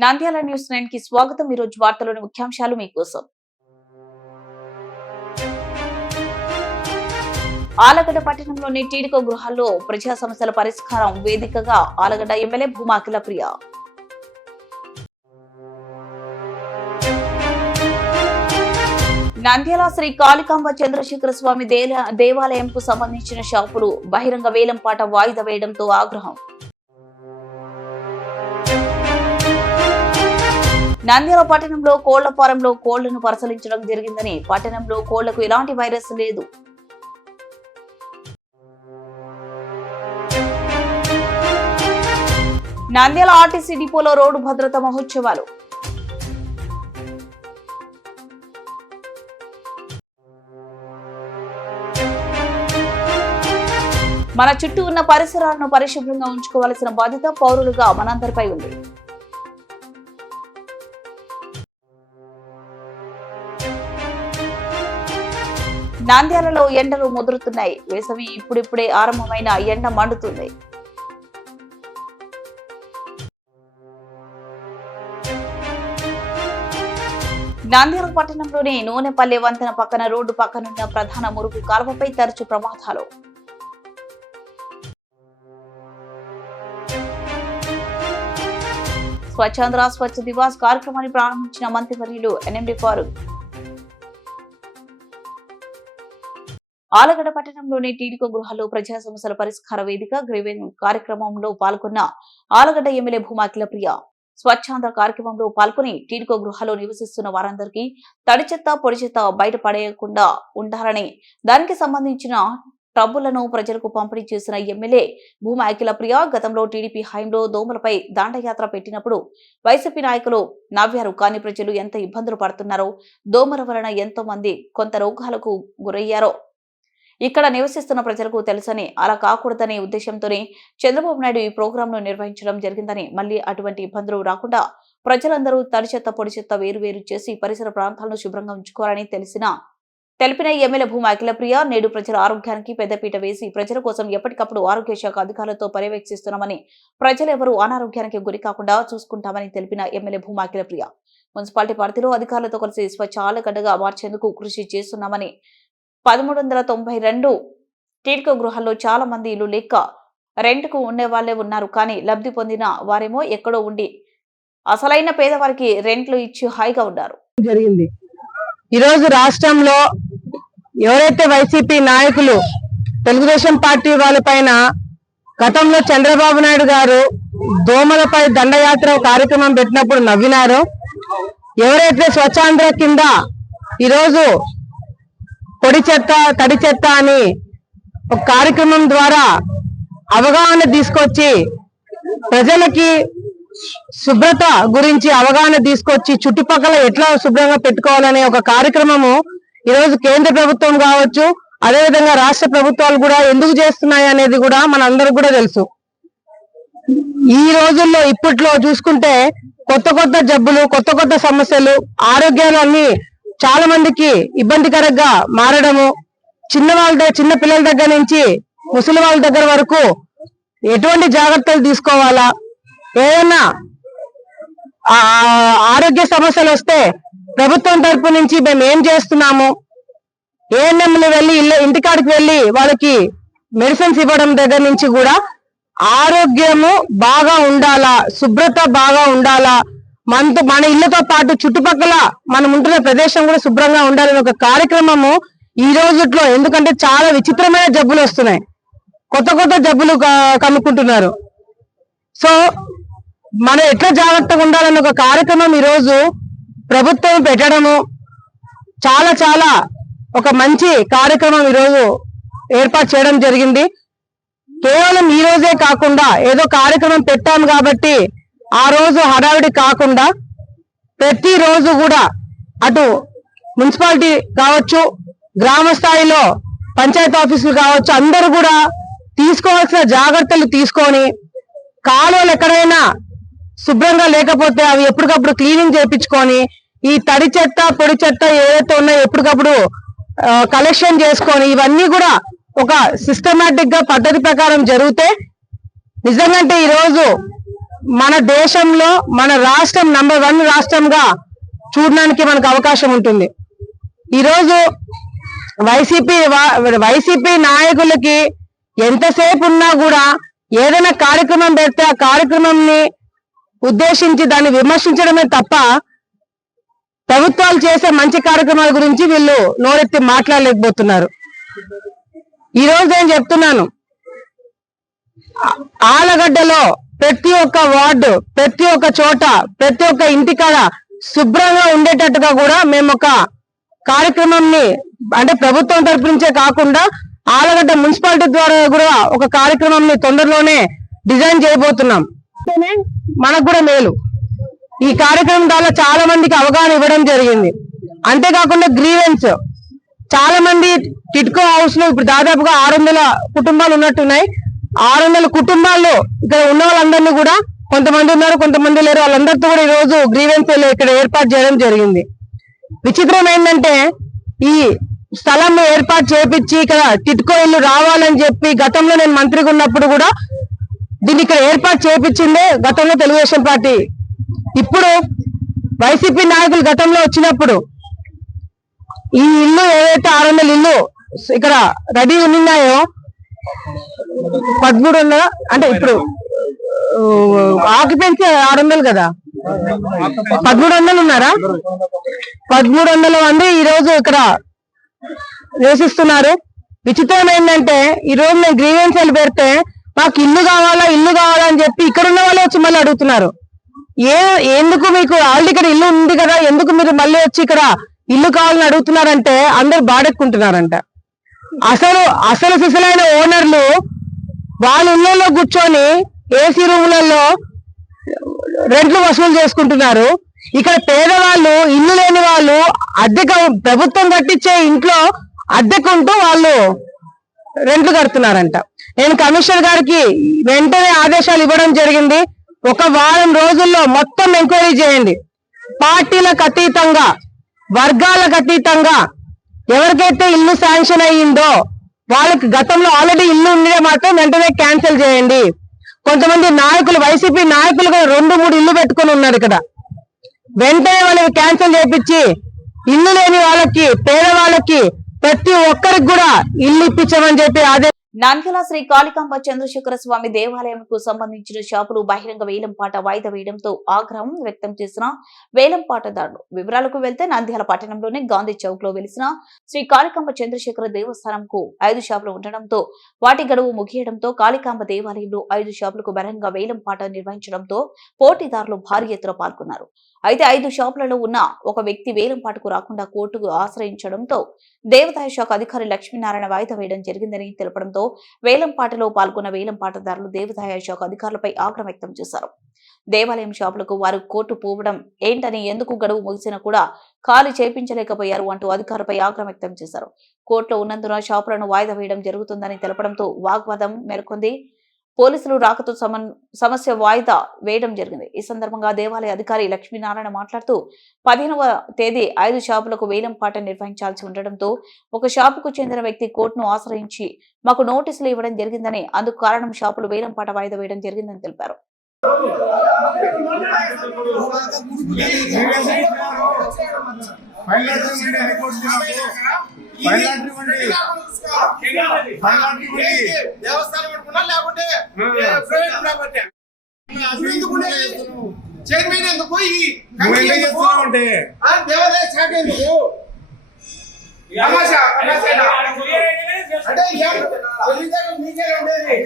Nandyal news 9 కి స్వాగతం. ఈ రోజు వార్తలోని ముఖ్యాంశాలు మీకోసం. ఆలగడ్డ పట్టణంలోని టీడీకో గృహాల్లో ప్రజా సమస్యల పరిష్కారం వేదికగా ఆలగడ్డ ఎమ్మెల్యే భూమా అఖిలప్రియ. నంద్యాల శ్రీ కాళికాంబ చంద్రశేఖర స్వామి దేవాలయంకు సంబంధించిన షాపులు బహిరంగ వేలం పాట వాయిదా వేయడంతో ఆగ్రహం. నంద్యాల పట్టణంలో కోళ్ల ఫారంలో కోళ్లను పరిశీలించడం జరిగిందని, పట్టణంలో కోళ్లకు ఎలాంటి వైరస్ లేదు. నంద్యాల ఆర్టీసీ డిపోలో రోడ్డు భద్రతా మహోత్సవాలు. మన చుట్టూ ఉన్న పరిసరాలను పరిశుభ్రంగా ఉంచుకోవాల్సిన బాధ్యత పౌరులుగా మనందరిపై ఉంది. నంద్యాలలో ఎండలు ముదురుతున్నాయి. వేసవి ఇప్పుడిప్పుడే ఆరంభమైన ఎండ మండుతుంది. నంద్యాల పట్టణంలోని నూనెపల్లె వంతెన పక్కన రోడ్డు పక్కనున్న ప్రధాన మురుగు కాలువపై తరచు ప్రమాదాలు. స్వచ్ఛాంధ్ర స్వచ్ఛ దివాస్ కార్యక్రమాన్ని ప్రారంభించిన మంత్రివర్యులు ఎన్ఎండి ఫారూక్. ఆలగడ్డ పట్టణంలోని టీడీకో గృహాల్లో ప్రజా సమస్యల పరిష్కార వేదిక గ్రీవెన్ కార్యక్రమంలో పాల్గొన్న ఆలగడ్డ ఎమ్మెల్యే భూమా అఖిలప్రియ స్వచ్ఛాంధ్ర కార్యక్రమంలో పాల్గొని టీడీకో గృహాల్లో నివసిస్తున్న వారందరికీ తడి చెత్త పొడి చెత్త బయట పడేయకుండా ఉండాలని, దానికి సంబంధించిన టబ్బులను ప్రజలకు పంపిణీ చేసిన ఎమ్మెల్యే భూమా అఖిలప్రియ గతంలో టీడీపీ హయాంలో దోమలపై దండయాత్ర పెట్టినప్పుడు వైసీపీ నాయకులు నవ్వారు. కానీ ప్రజలు ఎంత ఇబ్బందులు పడుతున్నారో, దోమల వలన ఎంతో మంది కొంత రోగాలకు గురయ్యారో ఇక్కడ నివసిస్తున్న ప్రజలకు తెలుసని, అలా కాకూడదనే ఉద్దేశంతోనే చంద్రబాబు నాయుడు ఈ ప్రోగ్రాంను నిర్వహించడం జరిగిందని, మళ్లీ అటువంటి ఇబ్బందులు రాకుండా ప్రజలందరూ తడి చెత్త పొడి చెత్త వేరు చేసి పరిసర ప్రాంతాలను శుభ్రంగా ఉంచుకోవాలని తెలిపిన ఎమ్మెల్యే భూమా అఖిలప్రియ నేడు ప్రజల ఆరోగ్యానికి పెద్దపీట వేసి ప్రజల కోసం ఎప్పటికప్పుడు ఆరోగ్య శాఖ అధికారులతో పర్యవేక్షిస్తున్నామని, ప్రజలెవరూ అనారోగ్యానికి గురి కాకుండా చూసుకుంటామని తెలిపిన ఎమ్మెల్యే భూమా అఖిలప్రియ మున్సిపాలిటీ పరిధిలో అధికారులతో కలిసి స్వచ్ఛ ఆలగడ్డగా మార్చేందుకు కృషి చేస్తున్నామని, 1392 టీడీకో గృహాల్లో చాలా మంది ఇల్లు లేక రెంట్కు ఉండేవాళ్లే ఉన్నారు. కానీ లబ్ధి పొందిన వారేమో ఎక్కడో ఉండి అసలైన పేదవారికి రెంట్లు ఇచ్చి హాయిగా ఉన్నారు. జరిగింది. ఈరోజు రాష్ట్రంలో ఎవరైతే వైసీపీ నాయకులు తెలుగుదేశం పార్టీ వాళ్ళపైన గతంలో చంద్రబాబు నాయుడు గారు దోమలపై దండయాత్ర కార్యక్రమం పెట్టినప్పుడు నవ్వినారో, ఎవరైతే స్వచ్ఛాంధ్ర కింద ఈరోజు పొడి చెత్త తడి చెత్త అని ఒక కార్యక్రమం ద్వారా అవగాహన తీసుకొచ్చి ప్రజలకి శుభ్రత గురించి అవగాహన తీసుకొచ్చి చుట్టుపక్కల ఎట్లా శుభ్రంగా పెట్టుకోవాలనే ఒక కార్యక్రమము ఈరోజు కేంద్ర ప్రభుత్వం కావచ్చు, అదేవిధంగా రాష్ట్ర ప్రభుత్వాలు కూడా ఎందుకు చేస్తున్నాయి అనేది కూడా మనందరికి కూడా తెలుసు. ఈ రోజుల్లో ఇప్పట్లో చూసుకుంటే కొత్త జబ్బులు, కొత్త సమస్యలు, ఆరోగ్యాలు అన్ని చాలా మందికి ఇబ్బందికరంగా మారడము, చిన్న పిల్లల దగ్గర నుంచి ముసలి వాళ్ళ దగ్గర వరకు ఎటువంటి జాగ్రత్తలు తీసుకోవాలా, ఏదైనా ఆరోగ్య సమస్యలు వస్తే ప్రభుత్వం తరపు నుంచి మేము ఏం చేస్తున్నాము, ఏఎన్ఎంలు వెళ్ళి ఇంటికాడికి వెళ్ళి వాళ్ళకి మెడిసిన్స్ ఇవ్వడం దగ్గర నుంచి కూడా ఆరోగ్యము బాగా ఉండాలా, శుభ్రత బాగా ఉండాలా, మన ఇళ్లతో పాటు చుట్టుపక్కల మనం ఉంటున్న ప్రదేశం కూడా శుభ్రంగా ఉండాలని ఒక కార్యక్రమము ఈ రోజుట్లో. ఎందుకంటే చాలా విచిత్రమైన జబ్బులు వస్తున్నాయి, కొత్త జబ్బులు కనుక్కుంటున్నారు. సో మనం ఎట్లా జాగ్రత్తగా ఉండాలని ఒక కార్యక్రమం ఈరోజు ప్రభుత్వం పెట్టడము చాలా ఒక మంచి కార్యక్రమం ఈరోజు ఏర్పాటు చేయడం జరిగింది. కేవలం ఈ రోజే కాకుండా ఏదో కార్యక్రమం పెట్టాం కాబట్టి ఆ రోజు హడావిడి కాకుండా ప్రతి రోజు కూడా అటు మున్సిపాలిటీ కావచ్చు, గ్రామ స్థాయిలో పంచాయతీ ఆఫీసులు కావచ్చు, అందరూ కూడా తీసుకోవాల్సిన జాగ్రత్తలు తీసుకొని కాలువలు ఎక్కడైనా శుభ్రంగా లేకపోతే అవి ఎప్పటికప్పుడు క్లీనింగ్ చేయించుకొని, ఈ తడి చెత్త పొడి చెత్త ఏదైతే ఉన్నాయో ఎప్పటికప్పుడు కలెక్షన్ చేసుకొని ఇవన్నీ కూడా ఒక సిస్టమాటిక్ గా పద్ధతి ప్రకారం జరిగితే నిజంగా ఈ రోజు మన దేశంలో మన రాష్ట్రం నంబర్ 1 రాష్ట్రంగా చూడడానికి మనకు అవకాశం ఉంటుంది. ఈరోజు వైసీపీ నాయకులకి ఎంతసేపు ఉన్నా కూడా ఏదైనా కార్యక్రమం పెడితే ఆ కార్యక్రమంని ఉద్దేశించి దాన్ని విమర్శించడమే తప్ప ప్రభుత్వాలు చేసే మంచి కార్యక్రమాల గురించి వీళ్ళు నోరెత్తి మాట్లాడలేకపోతున్నారు. ఈ రోజు నేను చెప్తున్నాను, ఆలగడ్డలో ప్రతి ఒక్క వార్డు, ప్రతి ఒక్క చోట, ప్రతి ఒక్క ఇంటికాడ శుభ్రంగా ఉండేటట్టుగా కూడా మేము ఒక కార్యక్రమంని, అంటే ప్రభుత్వం తరపు నుంచే కాకుండా ఆలగడ్డ మున్సిపాలిటీ ద్వారా కూడా ఒక కార్యక్రమంని తొందరలోనే డిజైన్ చేయబోతున్నాం. మనకు కూడా మేలు. ఈ కార్యక్రమం ద్వారా చాలా మందికి అవగాహన ఇవ్వడం జరిగింది. అంతేకాకుండా గ్రీవెన్స్, చాలా మంది టిట్కో హౌస్ లో ఇప్పుడు దాదాపుగా 600 కుటుంబాలు ఉన్నట్టున్నాయి. 600 కుటుంబాల్లో ఇక్కడ ఉన్న వాళ్ళందరినీ కూడా, కొంతమంది ఉన్నారు కొంతమంది లేరు, వాళ్ళందరితో కూడా ఈ రోజు గ్రీవెన్స్ ఇక్కడ ఏర్పాటు చేయడం జరిగింది. విచిత్రం ఏంటంటే ఈ స్థలం ఏర్పాటు చేపించి ఇక్కడ టిట్కో ఇల్లు రావాలని చెప్పి గతంలో నేను మంత్రిగా ఉన్నప్పుడు కూడా దీన్ని ఇక్కడ ఏర్పాటు చేపించిందే గతంలో తెలుగుదేశం పార్టీ. ఇప్పుడు వైసీపీ నాయకులు గతంలో వచ్చినప్పుడు ఈ ఇల్లు ఏదైతే 600 ఇల్లు ఇక్కడ రెడీ ఉన్నాయో 1300, అంటే ఇప్పుడు ఆక్యుపెన్సీ 600 కదా, 1300 ఉన్నారా? 1300 మంది ఈ రోజు ఇక్కడ నివసిస్తున్నారు. విచిత్రం ఏంటంటే ఈ రోజు నేను గ్రీవెన్సీలు పెడితే మాకు ఇల్లు కావాలా అని చెప్పి ఇక్కడ ఉన్న వాళ్ళు వచ్చి మళ్ళీ అడుగుతున్నారు. ఎందుకు మీకు ఆల్రెడీ ఇక్కడ ఇల్లు ఉంది కదా, ఎందుకు మీరు మళ్ళీ వచ్చి ఇక్కడ ఇల్లు కావాలని అడుగుతున్నారంటే అందరు బాడెక్కుంటున్నారంట. అసలు సిసలైన ఓనర్లు వాళ్ళ ఇళ్లలో కూర్చొని ఏసీ రూములలో రెంట్లు వసూలు చేసుకుంటున్నారు. ఇక్కడ పేదవాళ్ళు, ఇల్లు లేని వాళ్ళు అద్దెకు, ప్రభుత్వం కట్టించే ఇంట్లో అద్దెకుంటూ వాళ్ళు రెంట్లు కడుతున్నారంట. నేను కమిషనర్ గారికి వెంటనే ఆదేశాలు ఇవ్వడం జరిగింది. ఒక వారం రోజుల్లో మొత్తం ఎంక్వైరీ చేయండి. పార్టీలకు అతీతంగా, వర్గాలకు అతీతంగా ఎవరికైతే ఇల్లు శాంక్షన్ అయ్యిందో వాళ్ళకి గతంలో ఆల్రెడీ ఇల్లు ఉండే మాత్రం వెంటనే క్యాన్సిల్ చేయండి. కొంతమంది నాయకులు, వైసీపీ నాయకులు కూడా 2-3 ఇల్లు పెట్టుకుని ఉన్నారు ఇక్కడ. వెంటనే వాళ్ళకి క్యాన్సిల్ చేపించి ఇల్లు లేని వాళ్ళకి, పేదవాళ్ళకి ప్రతి ఒక్కరికి కూడా ఇల్లు ఇప్పించమని చెప్పి నంద్యాల శ్రీ కాళికాంబ చంద్రశేఖర స్వామి దేవాలయంకు సంబంధించిన షాపులు బహిరంగ వేలంపాట వాయిదా వేయడంతో ఆగ్రహం వ్యక్తం చేసిన వేలంపాటదారులు. వివరాలకు వెళ్తే నంద్యాల పట్టణంలోని గాంధీ చౌక్ లో వెలిసిన శ్రీ కాళికాంబ చంద్రశేఖర దేవస్థానంకు 5 షాపులు ఉండడంతో వాటి గడువు ముగియడంతో కాళికాంబ దేవాలయంలో 5 షాపులకు బహిరంగ వేలంపాట నిర్వహించడంతో పోటీదారులు భారీ ఎత్తున పాల్గొన్నారు. అయితే 5 షాపులలో ఉన్న ఒక వ్యక్తి వేలంపాటకు రాకుండా కోర్టుకు ఆశ్రయించడంతో దేవాదాయ శాఖ అధికారి లక్ష్మీనారాయణ వాయిదా వేయడం జరిగిందని తెలపడంతో వేలంపాటలో పాల్గొన్న వేలంపాటదారులు దేవాదాయ శాఖ అధికారులపై ఆగ్రహం వ్యక్తం చేశారు. దేవాలయం షాపులకు వారు కోర్టు పోవడం ఏంటని, ఎందుకు గడువు ముగిసినా కూడా ఖాళీ చేయించలేకపోయారు అంటూ అధికారులపై ఆగ్రహం వ్యక్తం చేశారు. కోర్టులో ఉన్నందున షాపులను వాయిదా వేయడం జరుగుతుందని తెలపడంతో వాగ్వాదం మేరకొంది. పోలీసులు రాకతో సమస్య వాయిదా వేయడం జరిగింది. ఈ సందర్భంగా దేవాలయ అధికారి లక్ష్మీనారాయణ మాట్లాడుతూ 15వ తేదీ 5 షాపులకు వేలంపాట నిర్వహించాల్సి ఉండడంతో ఒక షాపుకు చెందిన వ్యక్తి కోర్టును ఆశ్రయించి మాకు నోటీసులు ఇవ్వడం జరిగిందని, అందుకు కారణం షాపులు వేలంపాట వాయిదా వేయడం జరిగిందని తెలిపారు. చైర్మన్ ఎందుకు, దేవాదాయ శాఖ ఎందుకు అంటే మీకే ఉండేది.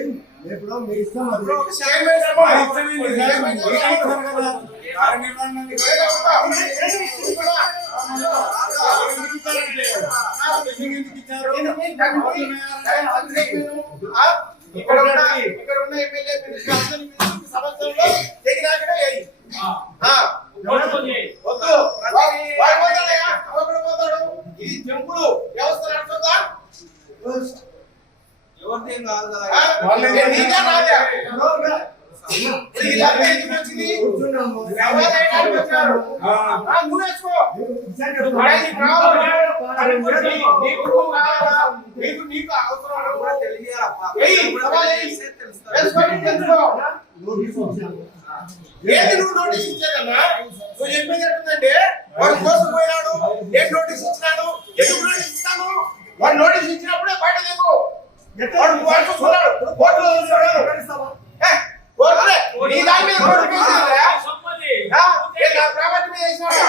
ఇక్కడ ఉన్న ఎమ్మెల్యే సమస్యల్లో తెగినాకనే ఇది టెంపుల్ వ్యవస్థ నడుస్తుందా? ఎవరిదేం కాదు కదా. ఏది నువ్వు నోటీస్ ఇచ్చేదన్నా? నువ్వు చెప్పేది ఎట్టుందంటే వాడు కోసం పోయినాడు, నేను నోటీస్ ఇచ్చినాను, ఎందుకు నోటీస్ ఇస్తాను? వాడు నోటీస్ ఇచ్చినప్పుడే బయట లేవు. వాడు చూస్తున్నాడు, కోర్టులో చూస్తున్నాడు. కోర్టులే నీ దాని మీద కోర్టు కేసులే. ప్రాపర్టీ మీద వేసినాడు.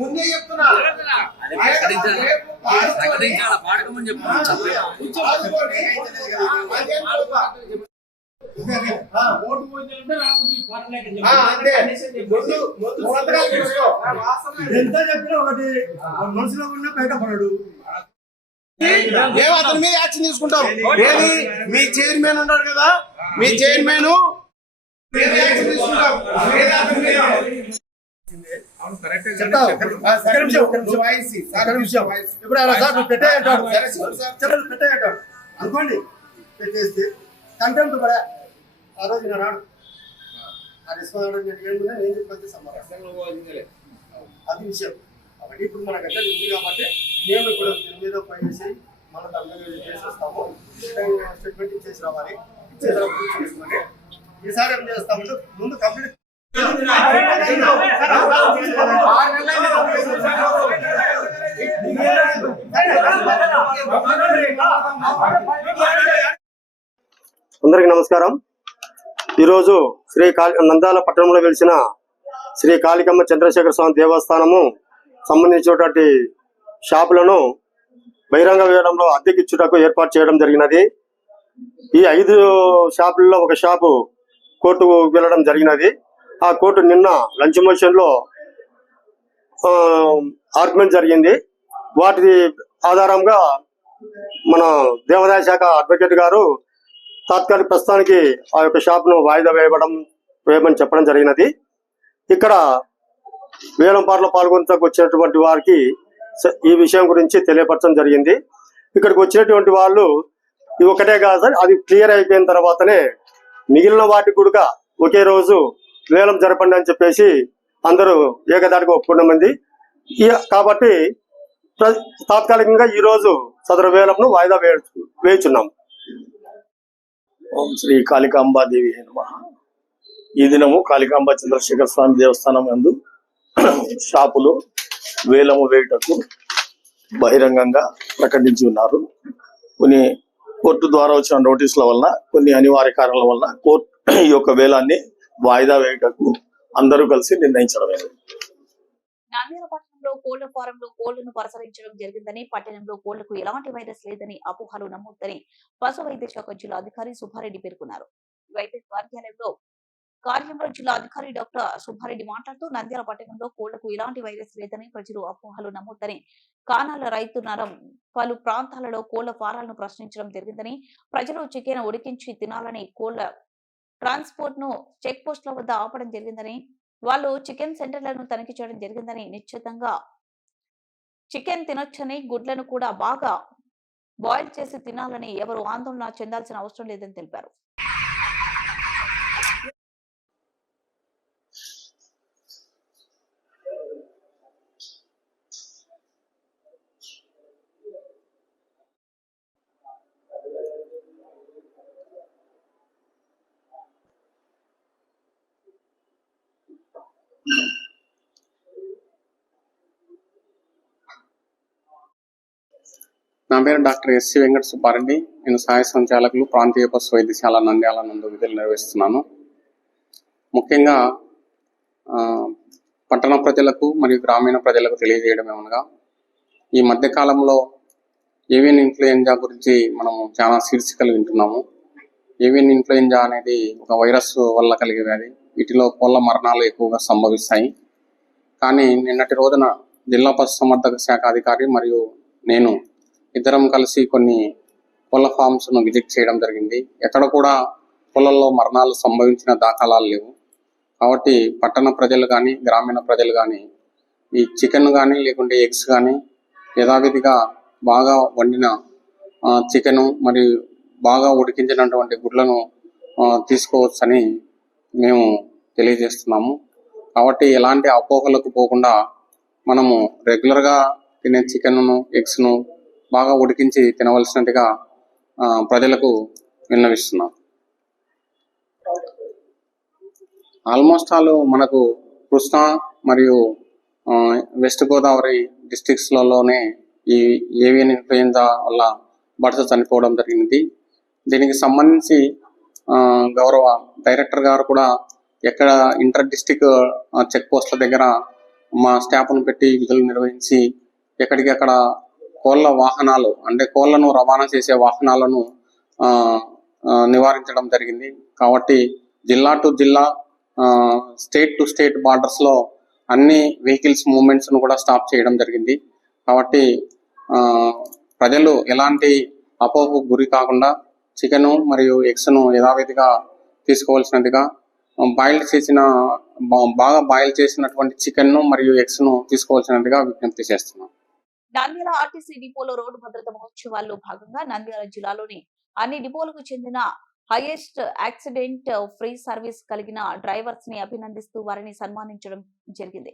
ముందే చెప్తున్నా ఎంత చెప్పినా ఒకటి మనసులో ఉన్న బయటపడడు. మేము అతని మీద యాక్షన్ తీసుకుంటాం. ఏది మీ చైర్మన్ ఉన్నారు కదా, మీ చైర్మన్ తీసుకుంటాం. ఇప్పుడు అలా సార్ నువ్వు పెట్టేయంటాడు, పెట్టేయంటాడు అనుకోండి. పెట్టేస్తే కంటెంట్ కూడా ఆ రోజు నేను రాడు, ఆ రెస్పాన్స్ ఏమున్నా నేను చెప్పి సమాధానం అది విషయం. కాబట్టి ఇప్పుడు మనకు అంటే ఉంది కాబట్టి మేము ఇప్పుడు దీని మీద పనిచేసి మన తమిళ చేసేస్తాము. స్టేట్మెంట్ ఇచ్చేసి రావాలి, ఇచ్చే తర్వాత చేసుకొని ఈసారి ఏం చేస్తామంటే ముందు కంప్లీట్ అందరికి నమస్కారం. ఈరోజు నంద్యాల పట్టణంలో వెలిసిన శ్రీ కాళికమ్మ చంద్రశేఖర స్వామి దేవస్థానము సంబంధించినటువంటి షాపులను బహిరంగ వేలంలో అద్దెకిచ్చుటకు ఏర్పాటు చేయడం జరిగినది. ఈ 5 షాపులలో ఒక షాపు కోర్టుకు వెళ్ళడం జరిగినది. ఆ కోర్టు నిన్న లంచ్ మోషన్ లో ఆర్గ్యుమెంట్ జరిగింది. వాటి ఆధారంగా మన దేవాదాయ శాఖ అడ్వకేట్ గారు తాత్కాలిక ప్రస్తుతానికి ఆ యొక్క షాప్ ను వాయిదా వేయమని చెప్పడం జరిగినది. ఇక్కడ వేలంపాటలో పాల్గొనడానికి వచ్చినటువంటి వారికి ఈ విషయం గురించి తెలియపరచడం జరిగింది. ఇక్కడికి వచ్చినటువంటి వాళ్ళు ఇది ఒకటే కాదు సార్, అది క్లియర్ అయిపోయిన తర్వాతనే మిగిలిన వాటికి కూడా ఒకే రోజు వేలం జరపండి అని చెప్పేసి అందరూ ఏకదాటిగా ఒప్పుకున్నామంది. కాబట్టి తాత్కాలికంగా ఈ రోజు సదరు వేలంను వాయిదా వేయుచున్నాం. ఓం శ్రీ కాళికాంబాదేవి నమః. ఈ దినము కాళికాంబ చంద్రశేఖర స్వామి దేవస్థానం యందు షాపులు వేలము వేయుటకు బహిరంగంగా ప్రకటించి ఉన్నారు. కొన్ని కోర్టు ద్వారా వచ్చిన నోటీసుల వలన, కొన్ని అనివార్య కారణాల వలన కోర్టు ఈ యొక్క వేలాన్ని వాయిదా వేయుటకు అందరూ కలిసి నిర్ణయించడమైనది. నంద్యాల పట్టణంలో కోళ్ల ఫారంలో కోళ్లను పరిశీలించడం జరిగిందని, పట్టణంలో కోళ్లకు ఎలాంటి వైరస్ లేదని అపోహలు నమోదని పశు వైద్య శాఖ జిల్లా అధికారి సుబ్బారెడ్డి పేర్కొన్నారు. వైద్య కార్యంలో జిల్లా అధికారి డాక్టర్ సుబ్బారెడ్డి మాట్లాడుతూ, నంద్యాల పట్టణంలో కోళ్లకు ఎలాంటి వైరస్ లేదని, ప్రజలు అపోహలు నమోదని, కానాల రైతు నరం పలు ప్రాంతాలలో కోళ్ల ఫారాలను ప్రశ్నించడం జరిగిందని, ప్రజలు చికెన్ ఉడికించి తినాలని కోళ్ల ట్రాన్స్పోర్ట్ ను చెక్ పోస్టుల వద్ద ఆపడం జరిగిందని, వాళ్ళు చికెన్ సెంటర్లను తనిఖీ చేయడం జరిగిందని, నిశ్చితంగా చికెన్ తినొచ్చని, గుడ్లను కూడా బాగా బాయిల్ చేసి తినాలని ఎవరు ఆందోళన చెందాల్సిన అవసరం లేదని తెలిపారు. నా పేరు డాక్టర్ ఎస్సి వెంకట సుబ్బారెడ్డి. నేను సహాయ సంచాలకులు ప్రాంతీయ పశు వైద్యశాల నంద్యాల నందు విధులు నిర్వహిస్తున్నాను. ముఖ్యంగా పట్టణ ప్రజలకు మరియు గ్రామీణ ప్రజలకు తెలియజేయడం ఏమనగా, ఈ మధ్యకాలంలో ఏవియన్ ఇన్ఫ్లుయెంజా గురించి మనం చాలా శీర్షికలు వింటున్నాము. ఏవియన్ ఇన్ఫ్లుయెంజా అనేది ఒక వైరస్ వల్ల కలిగే వ్యాధి. వీటిలో కోళ్ల మరణాలు ఎక్కువగా సంభవిస్తాయి. కానీ నిన్నటి రోజున జిల్లా పశుసంవర్ధక శాఖ అధికారి మరియు నేను ఇద్దరం కలిసి కొన్ని కోళ్ల ఫార్మ్స్ ను విజిట్ చేయడం జరిగింది. ఎక్కడ కూడా కోళ్లలో మరణాలు సంభవించిన దాఖలాలు లేవు. కాబట్టి పట్టణ ప్రజలు కానీ గ్రామీణ ప్రజలు కానీ ఈ చికెన్ కానీ లేకుంటే ఎగ్స్ కానీ యథావిధిగా బాగా వండిన చికెను మరియు బాగా ఉడికించినటువంటి గుడ్లను తీసుకోవచ్చని మేము తెలియజేస్తున్నాము. కాబట్టి ఎలాంటి అపోహలకు పోకుండా మనము రెగ్యులర్గా తినే చికెన్ను, ఎగ్స్ను బాగా ఉడికించి తినవలసినట్టుగా ప్రజలకు విన్నవిస్తున్నాం. ఆల్మోస్ట్ ఆల్ మనకు కృష్ణా మరియు వెస్ట్ గోదావరి డిస్ట్రిక్ట్స్లలోనే ఈ ఏవియన్ ఇన్ఫ్లుయెంజా వల్ల బర్డ్స్ చనిపోవడం జరిగింది. దీనికి సంబంధించి గౌరవ డైరెక్టర్ గారు కూడా ఎక్కడ ఇంటర్ డిస్ట్రిక్ట్ చెక్ పోస్టుల దగ్గర మా స్టాఫ్ను పెట్టి విధులు నిర్వహించి ఎక్కడికక్కడ కోళ్ళ వాహనాలు అంటే కోళ్లను రవాణా చేసే వాహనాలను నివారించడం జరిగింది. కాబట్టి జిల్లా టు జిల్లా, స్టేట్ టు స్టేట్ బార్డర్స్లో అన్ని వెహికల్స్ మూవ్మెంట్స్ను కూడా స్టాప్ చేయడం జరిగింది. కాబట్టి ప్రజలు ఎలాంటి అపోహకు గురి కాకుండా చికెను మరియు ఎగ్స్ను యథావిధిగా తీసుకోవాల్సినదిగా బాగా బాయిల్ చేసినటువంటి చికెన్ను మరియు ఎగ్స్ను తీసుకోవాల్సినదిగా విజ్ఞప్తి చేస్తున్నాం. నంద్యాల ఆర్టీసీ డిపోలో రోడ్డు భద్రత మహోత్సవాల్లో భాగంగా నంద్యాల జిల్లాలోని అన్ని డిపోలకు చెందిన హైయెస్ట్ యాక్సిడెంట్ ఫ్రీ సర్వీస్ కలిగిన డ్రైవర్స్ ని అభినందిస్తూ వారిని సన్మానించడం జరిగింది.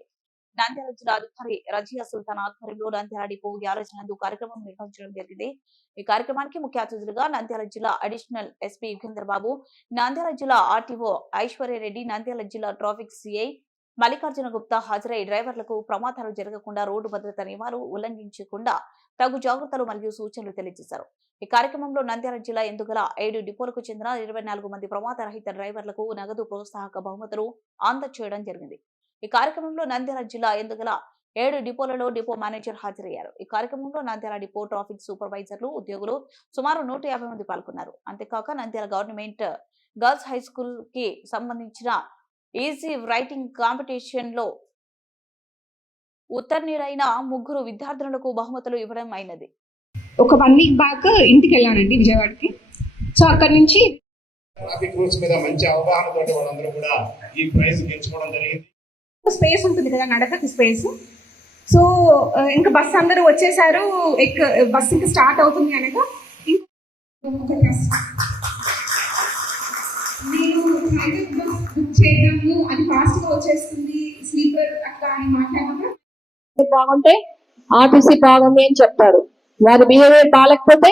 నంద్యాల జిల్లా అధికారి రజియా సుల్తాన్ ఆధ్వర్యంలో నంద్యాల డిపో గ్యారేజ్ నందు కార్యక్రమం నిర్వహించడం జరిగింది. ఈ కార్యక్రమానికి ముఖ్య అతిథులుగా నంద్యాల జిల్లా అడిషనల్ ఎస్పీ యుగేందర్ బాబు, నంద్యాల జిల్లా ఆర్టీఓ ఐశ్వర్యరెడ్డి, నంద్యాల జిల్లా ట్రాఫిక్ సిఐ మల్లికార్జున గుప్తా హాజరై డ్రైవర్లకు ప్రమాదాలు జరగకుండా, రోడ్డు భద్రత నియమాలు ఉల్లంఘించకుండా తగు జాగ్రత్తలు మరియు సూచనలు తెలియజేశారు. ఈ కార్యక్రమంలో నంద్యాల జిల్లా ఎందుగల 7 డిపోలకు చెందిన 24 మంది ప్రమాదరహిత డ్రైవర్లకు నగదు ప్రోత్సాహక బహుమతులు అందజేయడం జరిగింది. ఈ కార్యక్రమంలో నంద్యాల జిల్లా ఎందుగల 7 డిపోలలో డిపో మేనేజర్ హాజరయ్యారు. ఈ కార్యక్రమంలో నంద్యాల డిపో ట్రాఫిక్ సూపర్వైజర్లు, ఉద్యోగులు సుమారు 150 మంది పాల్గొన్నారు. అంతేకాక Nandyal government girls high school కి సంబంధించిన ఈజీ రైటింగ్ కాంపిటీషన్ లో ఉత్తీర్ణులైన 3 విద్యార్థులకు బహుమతులు ఇవ్వడం అయినది. ఒక 1 వీక్ బ్యాక్ ఇంటికి వెళ్ళానండి విజయవాడకి. సో అక్కడి నుంచి ట్రాఫిక్ రూల్స్ మీద మంచి అవగాహనతో వాళ్ళందరూ కూడా ఈ ప్రైజ్ గెలుచుకోవడం జరిగింది. స్పేస్ ఉంటుంది కదా, నడకకి స్పేస్. సో ఇంకా బస్ అందరూ వచ్చేసారు, బస్ ఇంకా స్టార్ట్ అవుతుంది అనగా నేను ప్రైవేట్ బస్ బుక్ చేయడము, అది ఫాస్ట్గా వచ్చేస్తుంది స్లీపర్ అక్క అని మాట్లాడినప్పుడు బాగుంటే ఆర్టీసీ బాగుంది అని చెప్తారు. వారి బిహేవియర్ బాగాలేకపోతే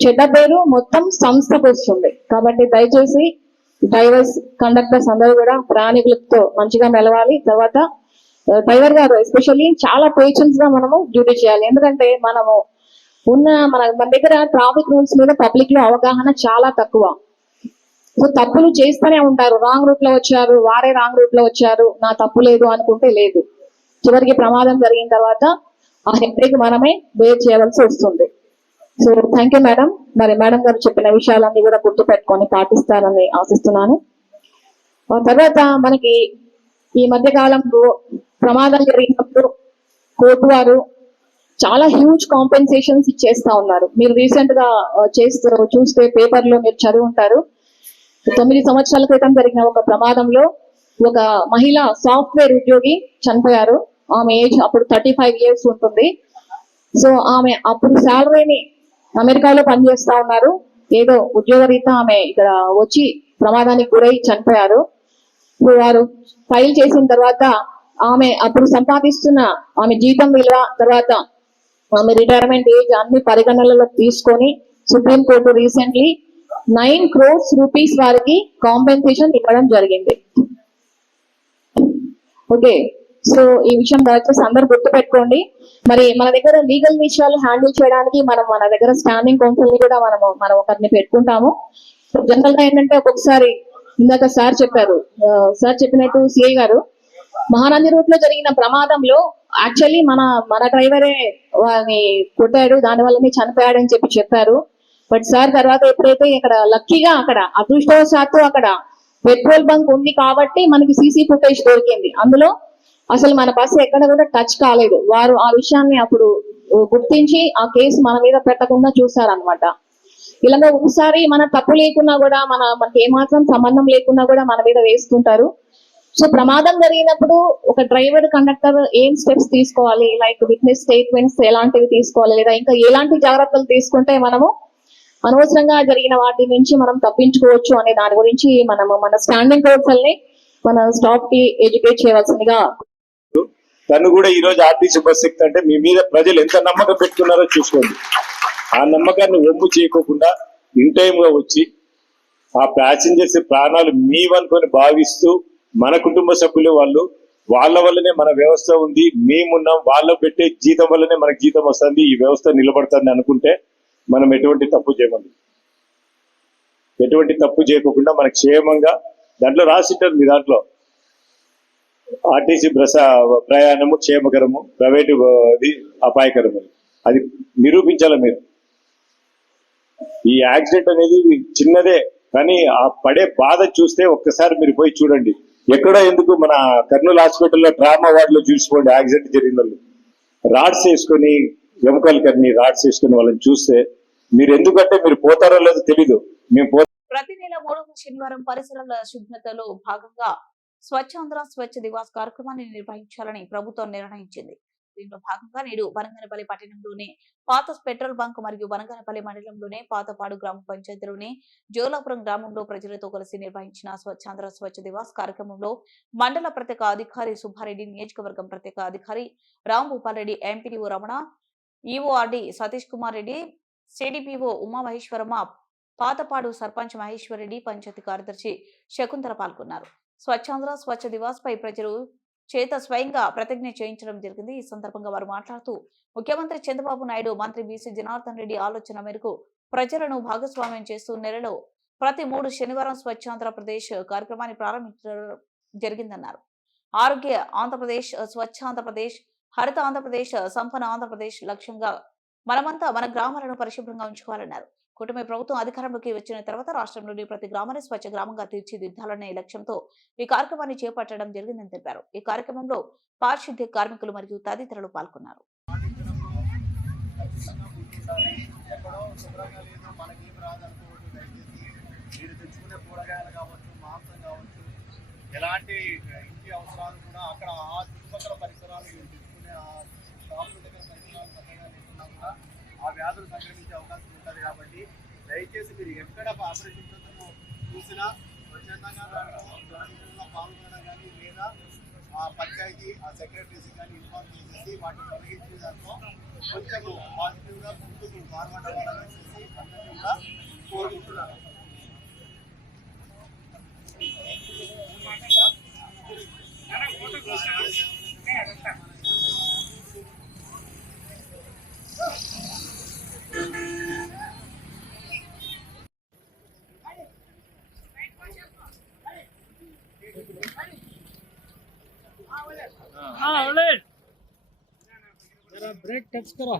చెడ్డ పేరు మొత్తం సంస్థకు వస్తుంది. కాబట్టి దయచేసి డ్రైవర్స్, కండక్టర్స్ అందరూ కూడా ప్రయాణికులతో మంచిగా మెలవాలి. తర్వాత డ్రైవర్ గారు ఎస్పెషల్లీ చాలా పేషెన్స్ గా మనము డ్యూటీ చేయాలి. ఎందుకంటే మనము మన దగ్గర ట్రాఫిక్ రూల్స్ మీద పబ్లిక్ లో అవగాహన చాలా తక్కువ. సో తప్పులు చేస్తూనే ఉంటారు. రాంగ్ రూట్ లో వచ్చారు, వారే రాంగ్ రూట్ లో వచ్చారు, నా తప్పు లేదు అనుకుంటే లేదు. చివరికి ప్రమాదం జరిగిన తర్వాత ఆ హెడ్ఏక్ మనమే బేర్ చేయవలసి వస్తుంది. So thank you madam. మరి మేడం గారు చెప్పిన విషయాలన్నీ కూడా గుర్తు పెట్టుకొని పాటిస్తారని ఆశిస్తున్నాను. తర్వాత మనకి ఈ మధ్య కాలంలో ప్రమాదం జరిగినప్పుడు కోర్టు వారు చాలా హ్యూజ్ కాంపెన్సేషన్స్ ఇచ్చేస్తా ఉన్నారు. మీరు రీసెంట్ గా చూస్తే పేపర్ లో మీరు చదివి ఉంటారు. 9 సంవత్సరాల క్రితం జరిగిన ఒక ప్రమాదంలో ఒక మహిళ సాఫ్ట్వేర్ ఉద్యోగి చనిపోయారు. ఆమె ఏజ్ అప్పుడు 35 years ఉంటుంది. సో ఆమె అప్పుడు శాలరీని అమెరికాలో పనిచేస్తా ఉన్నారు. ఏదో ఉద్యోగరీత్యా ఆమె ఇక్కడ వచ్చి ప్రమాదానికి గురై చనిపోయారు. వారు ఫైల్ చేసిన తర్వాత ఆమె అప్పుడు సంపాదిస్తున్న ఆమె జీతం విలువ, తర్వాత ఆమె రిటైర్మెంట్ ఏజ్ అన్ని పరిగణనలోకి తీసుకొని సుప్రీంకోర్టు రీసెంట్లీ 9 crores rupees వారికి కాంపెన్సేషన్ ఇవ్వడం జరిగింది. ఓకే, సో ఈ విషయం దయచేసి అందరూ గుర్తుపెట్టుకోండి. మరి మన దగ్గర లీగల్ విషయాలు హ్యాండిల్ చేయడానికి మన దగ్గర స్టాండింగ్ కౌన్సిల్ ని కూడా మనం ఒకరిని పెట్టుకుంటాము. జనరల్ గా ఏంటంటే ఒక్కొక్కసారి ఇందాక సార్ చెప్పినట్టు సిఐ గారు మహానంది రూట్ లో జరిగిన ప్రమాదంలో యాక్చువల్లీ మన డ్రైవరే వారిని కొట్టాడు, దాని వల్లనే చనిపోయాడని చెప్పారు. బట్ సార్ తర్వాత ఎప్పుడైతే ఇక్కడ లక్కీగా అక్కడ అదృష్టవశాత్తు అక్కడ పెట్రోల్ బంక్ ఉంది కాబట్టి మనకి సీసీ ఫుటేజ్ దొరికింది. అందులో అసలు మన బస్సు ఎక్కడ కూడా టచ్ కాలేదు. వారు ఆ విషయాన్ని అప్పుడు గుర్తించి ఆ కేసు మన మీద పెట్టకుండా చూసారనమాట. ఇలాగ ఒకసారి మన తప్పు లేకున్నా కూడా మనకి ఏమాత్రం సంబంధం లేకున్నా కూడా మన మీద వేస్తుంటారు. సో ప్రమాదం జరిగినప్పుడు ఒక డ్రైవర్, కండక్టర్ ఏం స్టెప్స్ తీసుకోవాలి, లైక్ విట్నెస్ స్టేట్మెంట్స్ ఎలాంటివి తీసుకోవాలి, లేదా ఇంకా ఎలాంటి జాగ్రత్తలు తీసుకుంటే మనము అనవసరంగా జరిగిన వాటి నుంచి మనం తప్పించుకోవచ్చు అనే దాని గురించి మన స్టాండింగ్ కౌన్సిల్ ని మన స్టాఫ్ కి ఎడ్యుకేట్ చేయవలసిందిగా. తను కూడా ఈ రోజు ఆర్టీసీ బస్ ఎక్కుతుంటే మీ మీద ప్రజలు ఎంత నమ్మకం పెట్టుకున్నారో చూసుకోండి. ఆ నమ్మకాన్ని ఒమ్ము చేయకోకుండా ఇన్ టైమ్ గా వచ్చి ఆ ప్యాసింజర్స్ ప్రాణాలు మీవనుకొని భావిస్తూ మన కుటుంబ సభ్యులు వాళ్ళ వల్లనే మన వ్యవస్థ ఉంది, మేమున్నాం, వాళ్ళ పెట్టే జీతం వల్లనే మనకు జీతం వస్తుంది, ఈ వ్యవస్థ నిలబడుతుంది అనుకుంటే మనం ఎటువంటి తప్పు చేయమండి. ఎటువంటి తప్పు చేయకుండా మనకు క్షేమంగా దాంట్లో రాసిట్టారు మీ దాంట్లో ఆర్టీసీ ప్రయాణము క్షేమకరము, ప్రైవేటు అపాయకరము. అది నిరూపించాలి మీరు. ఈ యాక్సిడెంట్ అనేది చిన్నదే కానీ ఆ పడే బాధ చూస్తే ఒక్కసారి మీరు పోయి చూడండి. ఎక్కడో ఎందుకు మన కర్నూలు హాస్పిటల్లో ట్రామా వార్డులో చూసుకోండి. యాక్సిడెంట్ జరిగిన వాళ్ళు రాడ్స్ వేసుకొని ఎముకలు కన్ని రాడ్స్ వేసుకొని వాళ్ళని చూస్తే మీరు ఎందుకంటే మీరు పోతారో లేదో తెలీదు. మేము ప్రతి నెల 3వ శనివారం పరిసరాల శుభ్రతలో భాగంగా స్వచ్ఛాంధ్ర స్వచ్ఛ దివాస్ కార్యక్రమాన్ని నిర్వహించాలని ప్రభుత్వం నిర్ణయించింది. దీనిలో భాగంగా నేడు బనగానపల్లి పట్టణంలోని పాత పెట్రోల్ బంక్ మరియు బనగానపల్లి మండలంలోనే పాతపాడు గ్రామ పంచాయతీలోని జోలాపురం గ్రామంలో ప్రజలతో కలిసి నిర్వహించిన స్వచ్ఛాంధ్ర స్వచ్ఛ దివాస్ కార్యక్రమంలో మండల ప్రత్యేక అధికారి సుబ్బారెడ్డి, నియోజకవర్గం ప్రత్యేక అధికారి Rambhupal Reddy, MPDO Ramana, EORD Satish Kumar Reddy, CDPO Uma Maheswaramma, Patapadu sarpanch Maheshwar Reddy, panchayat కార్యదర్శి శకుంతల పాల్గొన్నారు. స్వచ్ఛాంధ్ర స్వచ్ఛ దివాస్ పై ప్రజలు చేత స్వయంగా ప్రతిజ్ఞ చేయించడం జరిగింది. ఈ సందర్భంగా వారు మాట్లాడుతూ ముఖ్యమంత్రి చంద్రబాబు నాయుడు, మంత్రి బీసీ జనార్దన్ రెడ్డి ఆలోచన మేరకు ప్రజలను భాగస్వామ్యం చేస్తూ నెలలో ప్రతి 3 శనివారం స్వచ్ఛాంధ్రప్రదేశ్ కార్యక్రమాన్ని ప్రారంభించడం జరిగిందన్నారు. ఆరోగ్య ఆంధ్రప్రదేశ్, స్వచ్ఛ ఆంధ్రప్రదేశ్, హరిత ఆంధ్రప్రదేశ్, సంపన్న ఆంధ్రప్రదేశ్ లక్ష్యంగా మనమంతా మన గ్రామాలను పరిశుభ్రంగా ఉంచుకోవాలన్నారు. కూటమి ప్రభుత్వం అధికారంలోకి వచ్చిన తర్వాత రాష్ట్రంలోని ప్రతి గ్రామాన్ని స్వచ్ఛ గ్రామంగా తీర్చిదిద్దాలనే లక్ష్యంతో ఈ కార్యక్రమాన్ని చేపట్టడం జరిగిందని తెలిపారు. ఈ కార్యక్రమంలో పారిశుద్ధ్య కార్మికులు మరియు తదితరులు పాల్గొన్నారు. ఎలాంటి ఇంటి అవసరాలు కూడా అక్కడ ఆ చుట్టుపక్కల పరిసరాలు తెచ్చుకునే ఆ షాపుల దగ్గర పరిసరాలు చక్కగా లేకున్నా కూడా ఆ వ్యాధులు సంక్రమించే అవకాశం ఉంటుంది. కాబట్టి దయచేసి మీరు ఎక్కడ అపరిశుభ్రతను చూసినా స్వచ్ఛందంగా దాంట్లో పాల్గొనడం కానీ లేదా ఆ పంచాయతీ ఆ సెక్రటరీస్ కానీ ఇన్ఫార్మ్ చేసేసి వాటిని తొలగించే దాంట్లో కొంచెం పాజిటివ్గా ముందుకు ఫార్వర్డ్ అవ్వాలని చేసి అందరినీ కూడా కోరుకుంటున్నాను. ब्रेक टच करो.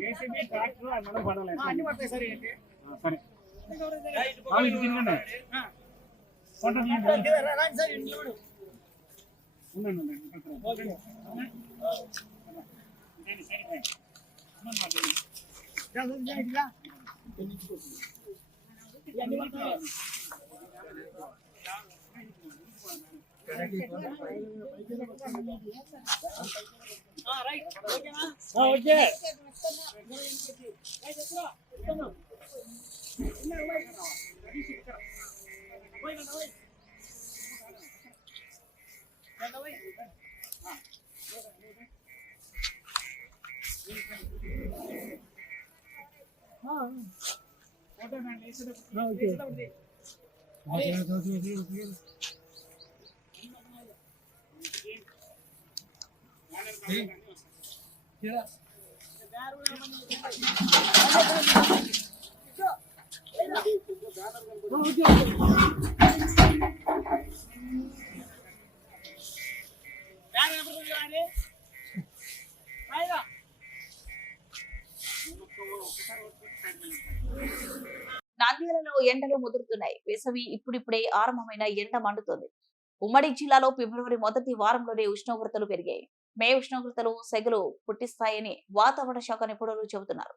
జేసీబీ ట్రాక్టర్ మనం పడాలి అన్ని పడతాయి సరే ఏంటి సరే ఆ ఇది తినండి ఫోటో తీయండి రాండి సార్ ఇంట్లో ఉండండి ఓకే సరే సరే మనం మాట్లాడండి జల్ది జల్దిగా ఇవన్నీ పడతాయి రైట్ ఓకేనా ఓకే నంద్యాలలో ఎండలు ముదురుతున్నాయి. వేసవి ఇప్పుడిప్పుడే ఆరంభమైన ఎండ మండుతోంది. ఉమ్మడి జిల్లాలో ఫిబ్రవరి మొదటి వారంలోనే ఉష్ణోగ్రతలు పెరిగాయి. మే ఉష్ణోగ్రతలు సెగలు పుట్టిస్తాయని వాతావరణ శాఖ నిపుణులు చెబుతున్నారు.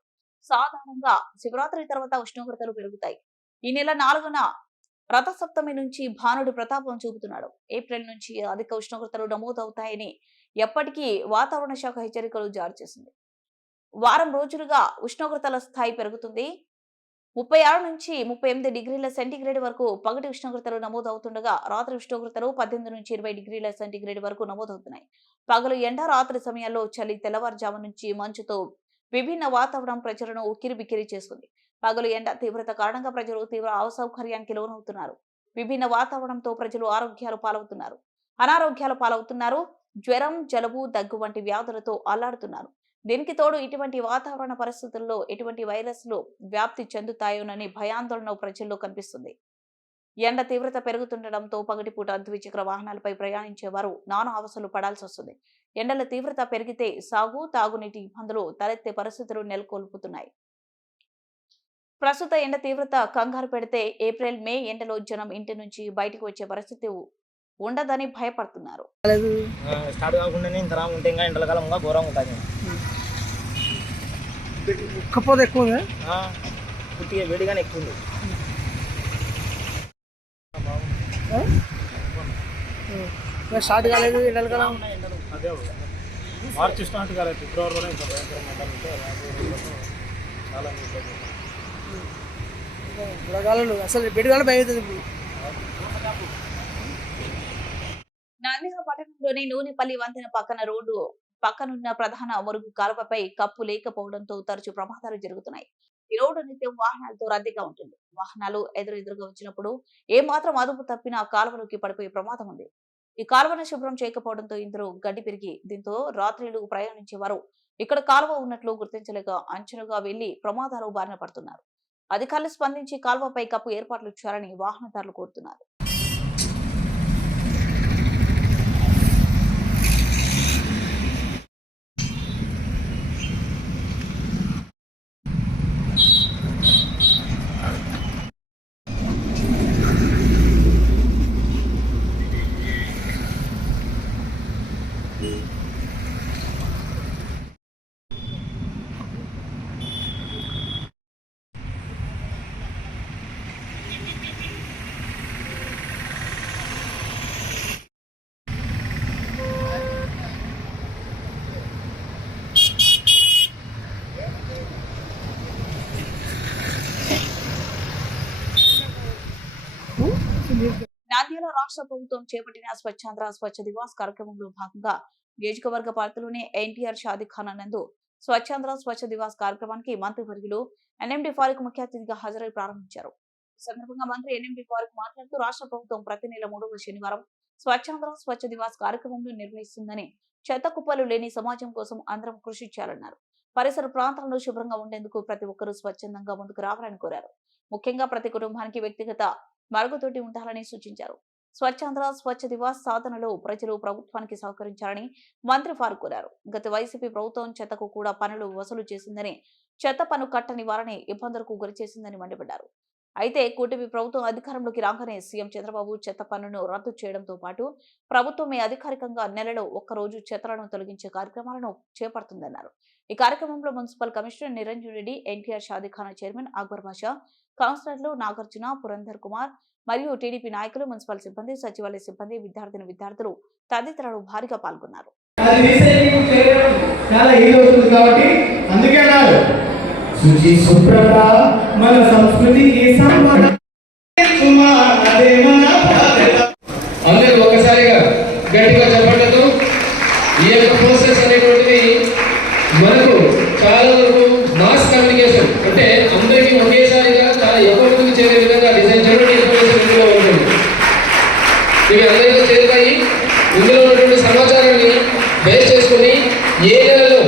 సాధారణంగా శివరాత్రి తర్వాత ఉష్ణోగ్రతలు పెరుగుతాయి. ఈ నెల 4న రథసప్తమి నుంచి భానుడి ప్రతాపం చూపుతున్నాడు. ఏప్రిల్ నుంచి అధిక ఉష్ణోగ్రతలు నమోదవుతాయని ఎప్పటికీ వాతావరణ శాఖ హెచ్చరికలు జారీ చేసింది. వారం రోజులుగా ఉష్ణోగ్రతల స్థాయి పెరుగుతుంది. 36 నుంచి 38 డిగ్రీల సెంటీగ్రేడ్ వరకు పగటి ఉష్ణోగ్రతలు నమోదవుతుండగా రాత్రి ఉష్ణోగ్రతలు 18 నుంచి 20 డిగ్రీల సెంటీగ్రేడ్ వరకు నమోదవుతున్నాయి. పగలు ఎండ, రాత్రి సమయాల్లో చలి, తెల్లవారుజాము నుంచి మంచుతో విభిన్న వాతావరణం ప్రజలను ఉక్కిరిబిక్కిరి చేస్తుంది. పగలు ఎండ తీవ్రత కారణంగా ప్రజలు తీవ్ర అసౌకర్యానికి లోనవుతున్నారు. విభిన్న వాతావరణంతో ప్రజలు అనారోగ్యాల పాలవుతున్నారు. జ్వరం, జలుబు, దగ్గు వంటి వ్యాధులతో అల్లాడుతున్నారు. దీనికి తోడు ఇటువంటి వాతావరణ పరిస్థితుల్లో ఎటువంటి వైరస్లు వ్యాప్తి చెందుతాయోనని భయాందోళన ప్రజల్లో కనిపిస్తుంది. ఎండ తీవ్రత పెరుగుతుండటంతో పగటిపూట ద్విచక్ర వాహనాలపై ప్రయాణించేవారు నానా అవస్థలు పడాల్సి వస్తుంది. ఎండల తీవ్రత పెరిగితే సాగు, తాగునీటి ఇబ్బందులు తలెత్తే పరిస్థితులు నెలకొల్పుతున్నాయి. ప్రస్తుత ఎండ తీవ్రత కంగారు పెడితే ఏప్రిల్, మే ఎండలో జనం ఇంటి నుంచి బయటకు వచ్చే పరిస్థితి ఉండదని భయపడుతున్నారు. స్టార్ట్ కాకుండానే ఇంత రాము ఉంటే ఇంకా ఎండల కాలంగా ఘోరంగా ఉంటుంది. ఉక్కపోతే ఎక్కువ ఉంది, పుట్టిగా వేడిగానే ఎక్కువ ఉంది. స్టార్ట్ కాలేదు ఎండల కాలం, అదే మార్చి స్టార్ట్ కాలేదు, ఫిబ్రవరిలో ఇంకా భయంకరమైన ఎండలు ఉంటాయి. చాలా బుడగాలు అసలు బెడగాలు భయం అవుతుంది. నంద్యాల పట్టణంలోని నూనెపల్లి వంతెన పక్కన రోడ్డు పక్కనున్న ప్రధాన మురుగు కాలువపై కప్పు లేకపోవడంతో తరచూ ప్రమాదాలు జరుగుతున్నాయి. ఈ రోడ్డు నిత్యం వాహనాలతో రద్దీగా ఉంటుంది. వాహనాలు ఎదురుగా వచ్చినప్పుడు ఏమాత్రం అదుపు తప్పినా కాలువలోకి పడిపోయే ప్రమాదం ఉంది. ఈ కాలువను శుభ్రం చేయకపోవడంతో ఇందులో గడ్డి పెరిగి దీంతో రాత్రిలు ప్రయాణించేవారు ఇక్కడ కాలువ ఉన్నట్లు గుర్తించలేక అంచనాగా వెళ్లి ప్రమాదాలు బారిన పడుతున్నారు. అధికారులు స్పందించి కాలువపై కప్పు ఏర్పాట్లు చేయాలని వాహనదారులు కోరుతున్నారు. నంద్యాల రాష్ట్ర ప్రభుత్వం చేపట్టిన స్వచ్ఛాంధ్ర స్వచ్ఛ దివాస్ కార్యక్రమంలో భాగంగా నియోజకవర్గ పరిధిలోని ఎన్టీఆర్ షాదీఖానా నందు స్వచ్ఛాంధ్ర స్వచ్ఛ దివాస్ కార్యక్రమానికి మంత్రివర్యులు ఎన్ఎండి ఫారూక్ ముఖ్య అతిథిగా హాజరై ప్రారంభించారు. ఈ సందర్భంగా మంత్రి ఎన్ఎండి ఫారూక్ మాట్లాడుతూ రాష్ట్ర ప్రభుత్వం ప్రతి నెల 3వ శనివారం స్వచ్ఛాంధ్ర స్వచ్ఛ దివాస్ కార్యక్రమంలో నిర్వహిస్తుందని, చెత్త కుప్పలు లేని సమాజం కోసం అందరం కృషి చేయాలన్నారు. పరిసర ప్రాంతాలను శుభ్రంగా ఉండేందుకు ప్రతి ఒక్కరూ స్వచ్ఛందంగా ముందుకు రావాలని కోరారు. ముఖ్యంగా ప్రతి కుటుంబానికి వ్యక్తిగత మరుగుదొడ్డి ఉండాలని సూచించారు. స్వచ్ఛాంధ్ర స్వచ్ఛ దివాస్ సాధనలో ప్రజలు ప్రభుత్వానికి సహకరించాలని మంత్రి ఫారూక్ కోరారు. గత వైసీపీ ప్రభుత్వం చెత్తకు కూడా పన్నులు వసూలు చేసిందని, చెత్త పన్ను కట్టని వారిని ఇబ్బందులకు గురి చేసిందని మండిపడ్డారు. అయితే కూటమి ప్రభుత్వం అధికారంలోకి రాగానే సీఎం చంద్రబాబు చెత్త పన్నును రద్దు చేయడంతో పాటు ప్రభుత్వమే అధికారికంగా నెలలో ఒక్కరోజు చెత్తలను తొలగించే కార్యక్రమాలను చేపడుతుందన్నారు. ఈ కార్యక్రమంలో municipal commissioner Niranjan Reddy, NTR Shadikhana chairman Akbar Basha, కౌన్సిలర్లు నాగార్జున, పురంధర్ కుమార్ మరియు టీడీపీ నాయకులు, మున్సిపల్ సిబ్బంది, సచివాలయ సిబ్బంది, విద్యార్థులు తదితరులు భారీగా పాల్గొన్నారు. అందరూ ఒకసారిగా గట్టిగా చెప్పడంతో ఈ యొక్క ప్రోసెస్ అనేటువంటిది మనకు చాలా వరకు మాస్ కమ్యూనికేషన్ అంటే అందరికీ ఒకేసారిగా చాలా ఎక్కువ మందికి చేరే విధంగా డిజైన్ చేయడం ఇన్ఫర్మేషన్ ఇందులో ఉంటుంది. ఇవి అందరికీ చేరుతాయి. ఇందులో ఉన్నటువంటి సమాచారాన్ని బేస్ చేసుకుని ఏ నెలలో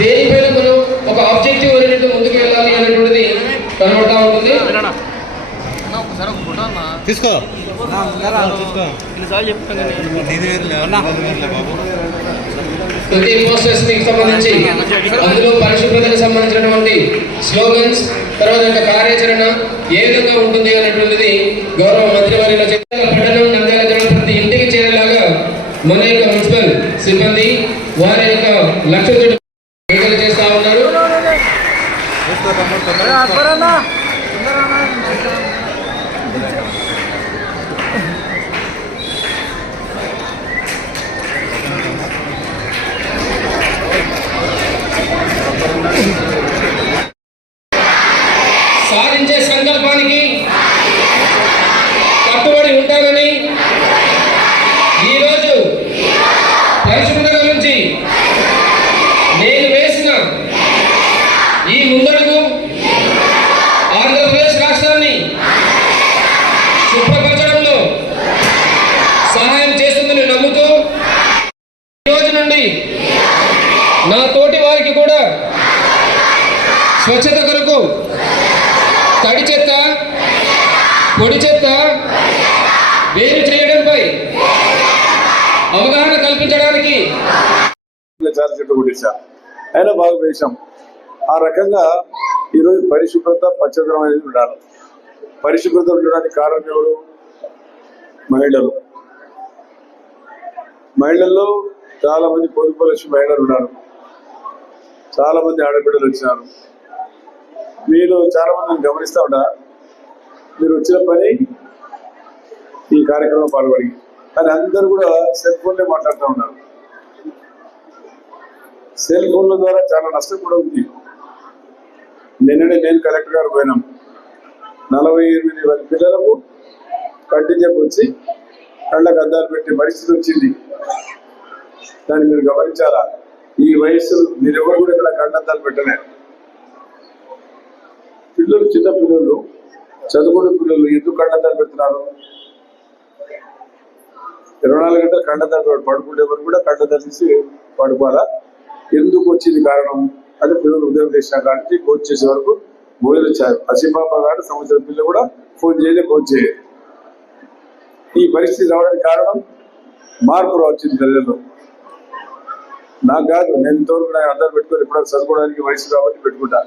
దేనిపైన మనం ఒక ఆబ్జెక్టివ్ ఓరియంటెడ్ ముందుకు వెళ్ళాలి అనేటువంటిది కనబడతా ఉంటుంది. తీసుకో ప్రతి ప్రాసెస్ కి సంబంధించి అందులో పరిశుభ్రతకు సంబంధించినటువంటి స్లోగన్స్, తర్వాత కార్యాచరణ ఏ విధంగా ఉంటుంది అనేటువంటిది గౌరవ మంత్రివర్యుల పట్టణం నంద్యాల జిల్లా ప్రతి ఇంటికి చేరేలాగా మన యొక్క మున్సిపల్ సిబ్బంది వారి యొక్క లక్ష్యంతో చేస్తా ఉన్నారు. నా తోటి వారికి కూడా స్వచ్ఛత కొరకు తడి చెత్త పొడి చెత్త వేరు చేయడంపై అవగాహన కల్పించడానికి చాలా చెట్టు కొట్టేశాం, అయినా బాగా వేశాం. ఆ రకంగా ఈరోజు పరిశుభ్రత పచ్చదనం అనేది ఉండాలి. పరిశుభ్రత ఉండడానికి కారణం ఎవరు? మహిళలు. మహిళల్లో చాలా మంది పొదుపు లక్ష్మి మహిళలు ఉన్నారు, చాలా మంది ఆడబిడ్డలు వచ్చినారు. మీరు చాలా మందిని గమనిస్తూ ఉంటా, మీరు వచ్చిన పని ఈ కార్యక్రమం పాల్గొని, కానీ అందరూ కూడా సెల్ ఫోన్లే మాట్లాడుతూ ఉన్నారు. సెల్ ఫోన్ల ద్వారా చాలా నష్టం కూడా ఉంది. నిన్ననే నేను కలెక్టర్ గారు పోయినాం, 48 పిల్లలకు కంటి జబ్బు వచ్చి కళ్ళకు అద్దాలు పెట్టే పరిస్థితి వచ్చింది. దాన్ని మీరు గమనించాలా? ఈ వయసు మీరు ఎవరు కూడా ఇక్కడ కళ్ళద్దాలు పెట్టలేరు. పిల్లలు, చిన్న పిల్లలు, చదువుకునే పిల్లలు ఎందుకు కళ్ళద్దాలు పెడుతున్నారు? 24 గంటలు కళ్ళద్దాలు పడుకునే వరకు కూడా కళ్ళద్దాలు తీసి పడుకోవాలా? ఎందుకు వచ్చింది కారణం? అంటే పిల్లలు ఉదయం చేసిన కానీ కోచ్ చేసే వరకు భోజనం వచ్చారు. అసిపాప గారు సంవత్సరం పిల్లలు కూడా ఫోన్ చేయలే, కోచ్ చేయలేదు. ఈ పరిస్థితి రావడానికి కారణం మార్పు వచ్చింది పిల్లలు. నాకు కాదు, నేను ఇంతవరకు అర్థం పెట్టుకొని ఇప్పుడు చదువుకోవడానికి వయసు కాబట్టి పెట్టుకుంటా.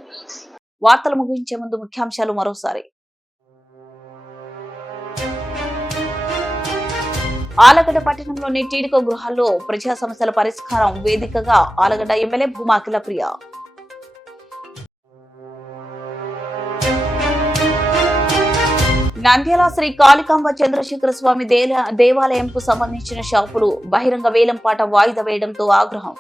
వార్తలు ముగించే ముందు ముఖ్యాంశాలు మరోసారి. ఆలగడ్డ పట్టణంలోని టీడీకో గృహాల్లో ప్రజా సమస్యల పరిష్కారం వేదికగా ఆలగడ్డ ఎమ్మెల్యే భూమా అఖిలప్రియ. నంద్యాల శ్రీ కాళికాంబ చంద్రశేఖర స్వామి దేవాలయంకు సంబంధించిన షాపులు బహిరంగ వేలంపాట వాయిదా వేయడంతో ఆగ్రహం.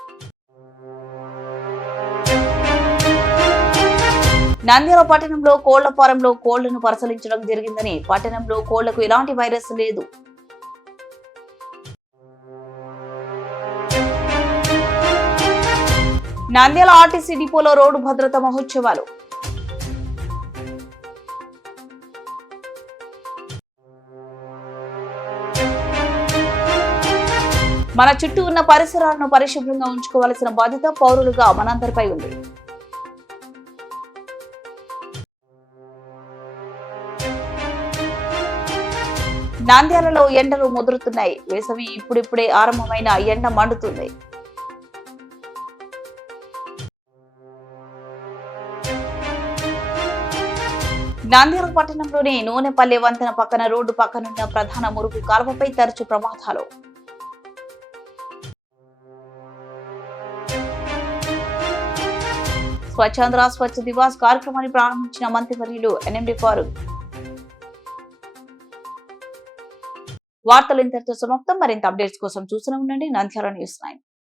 నంద్యాల పట్టణంలో కోళ్ల ఫారంలో కోళ్లను పరిశీలించడం జరిగిందని, పట్టణంలో కోళ్లకు ఎలాంటి వైరస్ లేదు. నంద్యాల ఆర్టీసీ డిపోలో రోడ్డు భద్రతా మహోత్సవాలు. మన చుట్టూ ఉన్న పరిసరాలను పరిశుభ్రంగా ఉంచుకోవాల్సిన బాధ్యత పౌరులుగా మనందరిపై ఉంది. నంద్యాలలో ఎండలు ముదురుతున్నాయి. వేసవి ఇప్పుడిప్పుడే ఆరంభమైన ఎండ మండుతుంది. నంద్యాల పట్టణంలోని నూనెపల్లి వంతెన పక్కన రోడ్డు పక్కనున్న ప్రధాన మురుగు కాలువపై తరచు ప్రమాదాలు. స్వచ్ఛాంధ్ర స్వచ్ఛ దివాస్ కార్యక్రమాన్ని ప్రారంభించిన మంత్రివర్యులు ఎన్ఎండి ఫారూక్. వార్తలు ఇంతటితో సమాప్తం. మరింత అప్డేట్స్ కోసం చూస్తూనే ఉండండి నంద్యాల న్యూస్ 9.